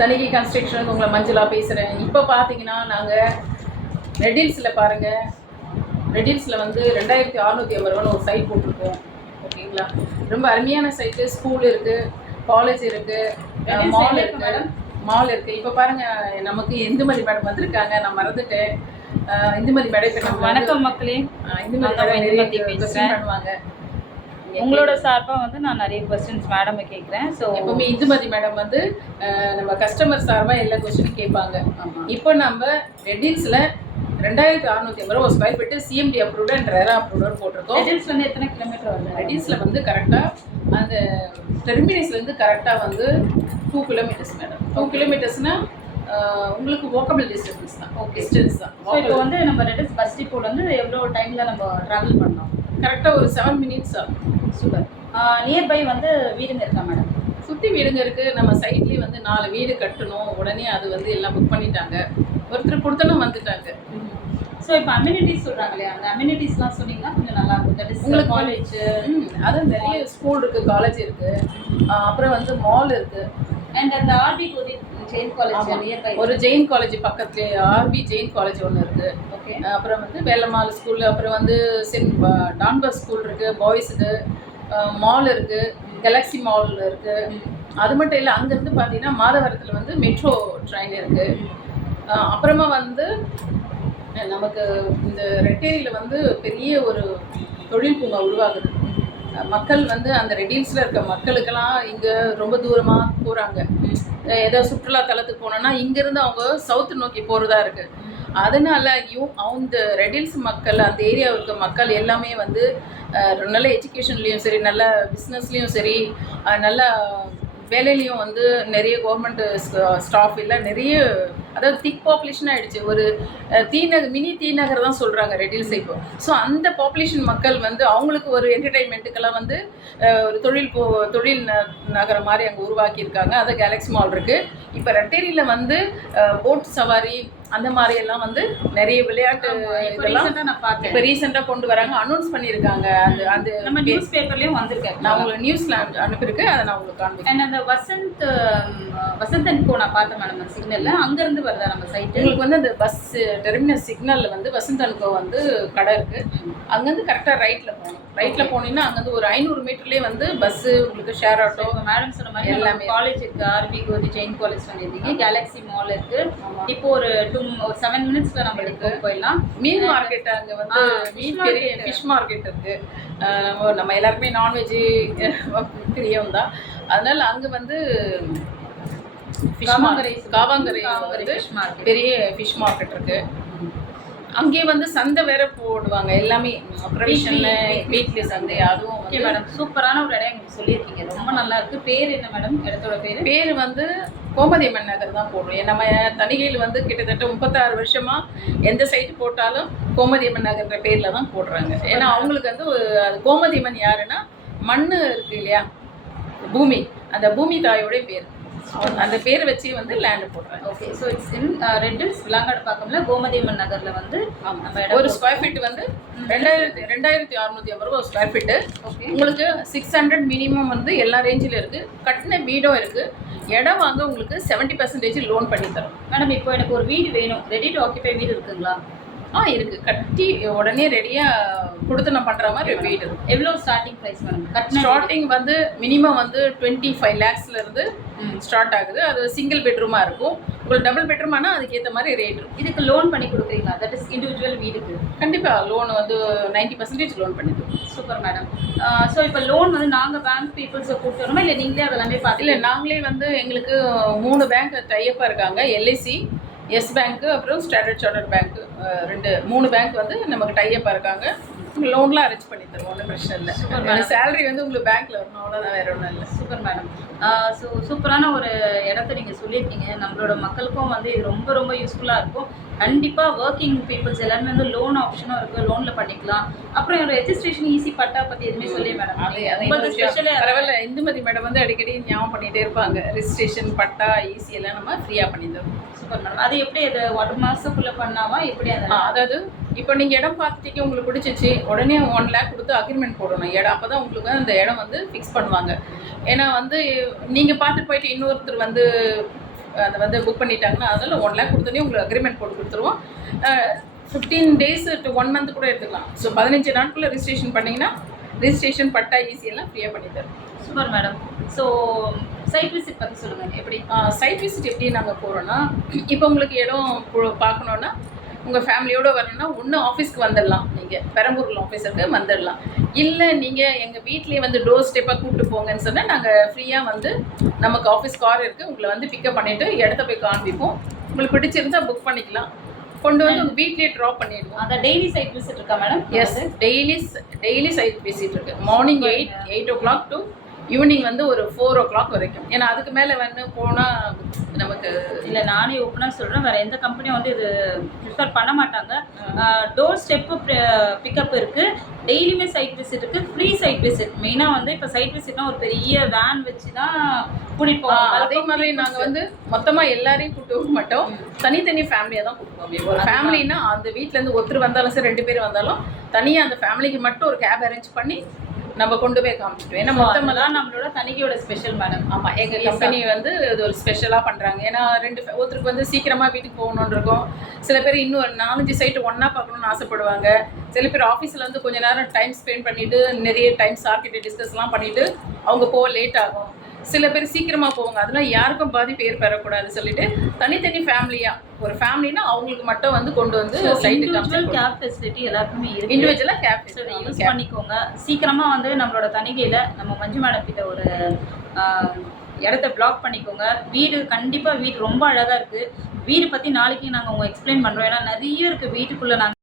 Thanigai construction உங்களை மஞ்சளா பேசுகிறேன். இப்போ பார்த்தீங்கன்னா நாங்கள் ரெடில்ஸில் பாருங்கள், ரெடில்ஸில் வந்து 2650 ரூபான்னு ஒரு சைட் போட்டிருக்கோம். ஓகேங்களா, ரொம்ப அருமையான சைட்டு. ஸ்கூல் இருக்குது, காலேஜ் இருக்குது, மால் இருக்குது, மால் இருக்குது. இப்போ பாருங்கள், நமக்கு இந்துமதி மேடம் வந்திருக்காங்க, நான் மறந்துட்டேன். இந்துமதி மேடம் இப்போ நம்ம வணக்கம் மக்களே. இந்துமதி மேடம் பண்ணுவாங்க. உங்களோட சார்பாக வந்து நான் நிறைய கொஸ்டின்ஸ் மேடம் கேட்குறேன். ஸோ எப்பவுமே இந்துமதி மேடம் வந்து நம்ம கஸ்டமர் சார்பாக எல்லா கொஸ்டினும் கேட்பாங்க. இப்போ நம்ம ரெடில்ஸில் 2650 ரூபா square feet CMD approved and RERA approved போட்டிருக்கோம். ரெடில்ஸ் வந்து எத்தனை கிலோமீட்டர் வருது? ரெடில்ஸில் வந்து கரெக்டாக அந்த டெர்மினஸ்லேருந்து கரெக்டாக வந்து 2 கிலோமீட்டர்ஸ் மேடம். 2 கிலோமீட்டர்ஸ்னால் உங்களுக்கு வாக்கபிள் டிஸ்டன்ஸ் தான். ஓகே, டிஸ்டன்ஸ் தான். இப்போ வந்து நம்ம ரெடில்ஸ் பஸ் டிப்போல வந்து எவ்வளோ டைமில் நம்ம ட்ராவல் பண்ணோம்? கரெக்டாக ஒரு 7 மினிட்ஸ் ஆகும். சூப்பர். நியர்பை வந்து வீடுங்க இருக்கா மேடம்? சுற்றி வீடுங்க இருக்குது. நம்ம சைட்லேயே வந்து 4 வீடு கட்டணும். உடனே அது வந்து எல்லாம் புக் பண்ணிட்டாங்க. ஒருத்தர் கொடுத்தனும் வந்துட்டாங்க. ஸோ இப்போ அம்யூனிட்டிஸ் சொல்கிறாங்க இல்லையா, அந்த அம்யூனிட்டிஸ்லாம் சொன்னீங்கன்னா கொஞ்சம் நல்லாயிருக்கும். தட் இஸ் உங்களுக்கு காலேஜ், அதான் நிறைய ஸ்கூல் இருக்குது, காலேஜ் இருக்குது, அப்புறம் வந்து மால் இருக்குது. அண்ட் அந்த ஆர்பி கோதி ஜெயின் காலேஜ் நியர்பை ஒரு ஜெயின் காலேஜ் பக்கத்துலேயே ஆர்பி ஜெயின் காலேஜ் ஒன்று இருக்குது. ஓகே. அப்புறம் வந்து வேலம்மாள் ஸ்கூல், அப்புறம் வந்து டான்பஸ் ஸ்கூல் இருக்குது, பாய்ஸுக்கு மால் இருக்குது, கேலக்ஸி மால் இருக்குது. அது மட்டும் இல்லை, அங்கேருந்து பார்த்தீங்கன்னா மாதவரத்தில் வந்து மெட்ரோ ட்ரெயின் இருக்குது. அப்புறமா வந்து நமக்கு இந்த ரெட்டேரியில் வந்து பெரிய ஒரு தொழில் பூங்கா உருவாகுது. மக்கள் வந்து அந்த ரெடில்ஸில் இருக்க மக்களுக்கெல்லாம் இங்கே ரொம்ப தூரமாக போகிறாங்க. ஏதாவது சுற்றுலா தலத்துக்கு போனோன்னா இங்கேருந்து அவங்க சவுத்து நோக்கி போகிறதா இருக்குது. அதனால அந்த ரெடில்ஸ் மக்கள், அந்த ஏரியாவில் இருக்க மக்கள் எல்லாமே வந்து நல்ல எஜுகேஷன்லேயும் சரி, நல்ல பிஸ்னஸ்லேயும் சரி, நல்ல வேலையிலையும் வந்து நிறைய கவர்மெண்ட் ஸ்டாஃப் இல்லை, நிறைய அதாவது திக் பாப்புலேஷன் ஆகிடுச்சு. ஒரு மினி தீநகர் தான் சொல்கிறாங்க ரெடில்ஸ் இப்போ. ஸோ அந்த பாப்புலேஷன் மக்கள் வந்து அவங்களுக்கு ஒரு என்டர்டெயின்மெண்ட்டுக்கெல்லாம் வந்து ஒரு தொழில் நகரம் மாதிரி அங்கே உருவாக்கியிருக்காங்க. அது கேலக்ஸி மால் இருக்குது. இப்போ ரெட்டேரியில் வந்து போட் சவாரி அந்த மாதிரியெல்லாம் வந்து நிறைய விளையாட்டு இதெல்லாம் நான் பார்த்தேன். இப்போ ரீசெண்டாக கொண்டு வராங்க, அனௌன்ஸ் பண்ணியிருக்காங்க. அந்த நம்ம நியூஸ் பேப்பர்லேயும் வந்திருக்கேன். நான் உங்களுக்கு நியூஸில் அனுப்பியிருக்கேன், அதை நான் உங்களுக்கு காண்பிக்கிறேன். அண்ட் அந்த வசந்தன் கோ நான் பார்த்தேன் மேடம், அந்த சிக்னலில் அங்கேருந்து வருதா நம்ம சைட்டு? உங்களுக்கு வந்து அந்த பஸ் டெர்மினஸ் சிக்னலில் வந்து வசந்தன் கோ வந்து கடை இருக்குது. அங்கேருந்து கரெக்டாக ரைட்டில் போகணும். ரைட்டில் போனீங்கன்னா அங்கேருந்து ஒரு 500 மீட்டர்லேயே வந்து பஸ்ஸு, உங்களுக்கு ஷேர் ஆட்டோ, மேடம் சொன்ன மாதிரி எல்லாமே காலேஜ் இருக்குது. ஆர்பி கோதி ஜெயின் காலேஜ் பண்ணியிருந்தீங்க, கேலக்ஸி மால் இருக்குது. இப்போ ஒரு 7 மினிட்ஸில் நம்ம போயிடலாம். மீன் மார்க்கெட், அங்கே வந்து பெரிய ஃபிஷ் மார்க்கெட் இருக்குது. நம்ம எல்லாருக்குமே நான்வெஜ்ஜு பிரியம் தான். அதனால் அங்கே வந்து காவாங்கரை வந்து பெரிய ஃபிஷ் மார்க்கெட் இருக்குது. அங்கேயே வந்து சந்தை வேற போடுவாங்க, எல்லாமே வீக்லி சந்தை. அதுவும் ஓகே மேடம், சூப்பரான ஒரு இடம் எங்களுக்கு சொல்லியிருக்கீங்க, ரொம்ப நல்லா இருக்கு. பேர் என்ன மேடம் இடத்தோட பேர் வந்து கோமதி அம்மன் நகர் தான் போடுறோம். நம்ம தணிகையில் வந்து கிட்டத்தட்ட 36 வருஷமா எந்த சைட்டு போட்டாலும் கோமதி அம்மன் நகர்ன்ற பேரில் தான் போடுறாங்க. ஏன்னா அவங்களுக்கு வந்து அது கோமதி அம்மன் யாருன்னா மண் இருக்கு இல்லையா, பூமி, அந்த பூமி தாயோடைய பேர், அந்த பேரை வச்சு வந்து லேண்டு போடுறாங்க. Okay. So it's in Red Hills, விளாங்காடுபாக்கம்ல கோமதி அம்மன் நகரில் வந்து ஒரு ஸ்கொயர் ஃபீட் வந்து 2650 ரூபா ஒரு ஸ்கொயர் ஃபீட்டு. உங்களுக்கு 600 மினிமம் வந்து எல்லா ரேஞ்சில் இருக்குது. கட்டின வீடும் இருக்குது. இடம் வாங்க உங்களுக்கு 70% லோன் பண்ணி தரோம். மேடம் இப்போ எனக்கு ஒரு வீடு வேணும், ரெடி டு ஆக்கிபை வீடு இருக்குங்களா? இருக்குது. கட்டி உடனே ரெடியாக கொடுத்து நான் பண்ணுற மாதிரி வீடு இருக்குது. எவ்வளோ ஸ்டார்டிங் ப்ரைஸ் மேடம்? ஸ்டார்டிங் வந்து மினிமம் வந்து 25 lakhsலேருந்து ஸ்டார்ட் ஆகுது. அது சிங்கிள் பெட்ரூமாக இருக்கும். உங்களுக்கு டபுள் பெட்ரூம் ஆனால் அதுக்கேற்ற மாதிரி ரேட் இருக்கும். இதுக்கு லோன் பண்ணி கொடுக்குறீங்களா? தட் இஸ் இண்டிவிஜுவல் வீடுக்கு கண்டிப்பாக லோன் வந்து 90% லோன் பண்ணிடுவோம். Super madam. ஸோ இப்போ லோன் வந்து நாங்கள் பேங்க் பீப்புள்ஸை கொடுத்துருவோமா, இல்லை நீங்களே அதெல்லாமே பார்த்து? இல்லை, நாங்களே வந்து எங்களுக்கு 3 பேங்க் டைப்பாக இருக்காங்க. எல்ஐசி, எஸ் பேங்க்கு, அப்புறம் ஸ்டாண்டர்ட் சார்ட்டர்ட் பேங்க்கு, 3 பேங்க் வந்து நமக்கு டைப்பாக இருக்காங்க. லோன்லாம் அரேஞ்ச் பண்ணி தருவோம், ஒன்றும் பிரச்சனை இல்லை. சேலரி வந்து உங்களுக்கு பேங்க்கில் வரணும், அவ்வளோதான், வேறு ஒன்றும் இல்லை. Super madam. ஸோ சூப்பரான ஒரு இடத்த நீங்கள் சொல்லியிருக்கீங்க. நம்மளோட மக்களுக்கும் வந்து இது ரொம்ப ரொம்ப யூஸ்ஃபுல்லாக இருக்கும். கண்டிப்பாக ஒர்க்கிங் பீப்புள்ஸ் எல்லாருமே வந்து லோன் ஆப்ஷனும் இருக்குது, லோனில் பண்ணிக்கலாம். அப்புறம் ஒரு ரெஜிஸ்ட்ரேஷன் ஈஸி பட்டா பற்றி எதுவுமே சொல்லி மேடம். பரவாயில்ல, இந்துமதி மேடம் வந்து அடிக்கடி ஞாபகம் பண்ணிகிட்டே இருப்பாங்க. ரெஜிஸ்ட்ரேஷன் பட்டா ஈஸி எல்லாம் நம்ம ஃப்ரீயாக பண்ணி தருவோம். Super madam. அது எப்படி, அது 1 மாதத்துக்குள்ளே பண்ணாவா எப்படி? அதாவது இப்போ நீங்கள் இடம் பார்த்துட்டீங்க, உங்களுக்கு பிடிச்சிச்சு, உடனே 1 lakh கொடுத்து அக்ரிமெண்ட் போடணும் இடம். அப்போ தான் உங்களுக்கு அந்த இடம் வந்து ஃபிக்ஸ் பண்ணுவாங்க. ஏன்னா வந்து நீங்கள் பார்த்துட்டு போயிட்டு இன்னொருத்தர் வந்து அதை வந்து புக் பண்ணிட்டாங்கன்னா அதில் 1 lakh கொடுத்தோன்னே உங்களுக்கு அக்ரிமெண்ட் போட்டு கொடுத்துருவோம். 15 days to 1 month கூட எடுத்துக்கலாம். ஸோ 15 நாட்குள்ளே ரிஜிஸ்ட்ரேஷன் பண்ணிங்கன்னா ரிஜிஸ்ட்ரேஷன் பட்டா ஈஸியெல்லாம் ஃப்ரீயாக பண்ணி தரும். Super madam. So side visit பற்றி சொல்லுங்கள். எப்படி சைட் விசிட் எப்படி நாங்கள் போகிறோன்னா, இப்போ உங்களுக்கு இடம் பார்க்கணுன்னா உங்கள் ஃபேமிலியோடு வரணும்னா ஒன்று ஆஃபீஸ்க்கு வந்துடலாம். நீங்கள் பெரம்பூரில் ஆஃபீஸ் இருக்குது, வந்துடலாம். இல்லை நீங்கள் எங்கள் வீட்லேயே வந்து டோர் ஸ்டெப்பாக கூப்பிட்டு போங்கன்னு சொன்னால் நாங்கள் ஃப்ரீயாக வந்து நமக்கு ஆஃபீஸ் கார் இருக்குது, உங்களை வந்து பிக்கப் பண்ணிவிட்டு இடத்த போய் காண்பிப்போம். உங்களுக்கு பிடிச்சிருந்தா புக் பண்ணிக்கலாம், கொண்டு வந்து உங்கள் வீட்லேயே ட்ராப் பண்ணிடுவோம். அந்த டெய்லி சைட் விசிட் இருக்கா madam? Yes, daily site visit இருக்குது. மார்னிங் 8 o'clock டு ஈவினிங் வந்து ஒரு 4 o'clock வரைக்கும். ஏன்னா அதுக்கு மேலே வந்து போனால் நமக்கு இல்லை, நானே ஓப்பனாக சொல்கிறேன், வேறு எந்த கம்பெனியும் வந்து இது ப்ரிஃபர் பண்ண மாட்டாங்க. டோர் ஸ்டெப்பு பிக்கப் இருக்குது, டெய்லியுமே சைட் விசிட் இருக்குது, ஃப்ரீ சைட் விசிட். மெயினாக வந்து இப்போ சைட் விசிட்னா ஒரு பெரிய வேன் வச்சு தான் கூட்டிகிட்டு போவோம். அதே மாதிரி நாங்கள் வந்து மொத்தமாக எல்லாரையும் கூப்பிட்டு போக மாட்டோம், தனித்தனி ஃபேமிலியாக தான் கூப்பிடுவோம். ஒரு ஃபேமிலின்னா அந்த வீட்டிலேருந்து ஒருத்தர் வந்தாலும் சரி 2 பேர் வந்தாலும் தனியாக அந்த ஃபேமிலிக்கு மட்டும் ஒரு கேப் அரேஞ்ச் பண்ணி நம்ம கொண்டு போய் காமிச்சிட்டோம். ஏன்னா மொத்தமாக தான் நம்மளோட தனிக்கையோட ஸ்பெஷல் மேடம். ஆமாம், எங்கள் கம்பெனி வந்து இது ஒரு ஸ்பெஷலாக பண்ணுறாங்க. ஏன்னா ஒருத்தருக்கு வந்து சீக்கிரமாக வீட்டுக்கு போகணுன்னு இருக்கும், சில பேர் இன்னும் ஒரு 4-5 சைட்டு ஒன்றா பார்க்கணுன்னு ஆசைப்படுவாங்க, சில பேர் ஆஃபீஸில் வந்து கொஞ்சம் நேரம் டைம் ஸ்பெண்ட் பண்ணிவிட்டு நிறைய டைம் சார்கிட்ட டிஸ்கஸ்லாம் பண்ணிவிட்டு அவங்க போக லேட் ஆகும். சில பேர் சீக்கிரமாக போவாங்க, அதெல்லாம் யாருக்கும் பாதிப்பு ஏற்படக்கூடாது சொல்லிட்டு தனித்தனி ஃபேமிலியாக ஒரு ஃபேமிலினா அவங்களுக்கு மட்டும் வந்து கொண்டு வந்து சைட்டுக்கு கேப் ஃபெசிலிட்டி எல்லாருக்குமே இருக்குது. இண்டிவிஜுவலாக கேப் ஃபெசிலிட்டி யூஸ் பண்ணிக்கோங்க. சீக்கிரமாக வந்து நம்மளோட தணிக்கையில் நம்ம மஞ்சு மேடம் கிட்ட ஒரு இடத்த பிளாக் பண்ணிக்கோங்க. வீடு ரொம்ப அழகாக இருக்குது. வீடு பற்றி நாளைக்கு நாங்கள் எக்ஸ்பிளைன் பண்ணுறோம். ஏன்னா நிறைய இருக்குது வீட்டுக்குள்ளே. நாங்கள்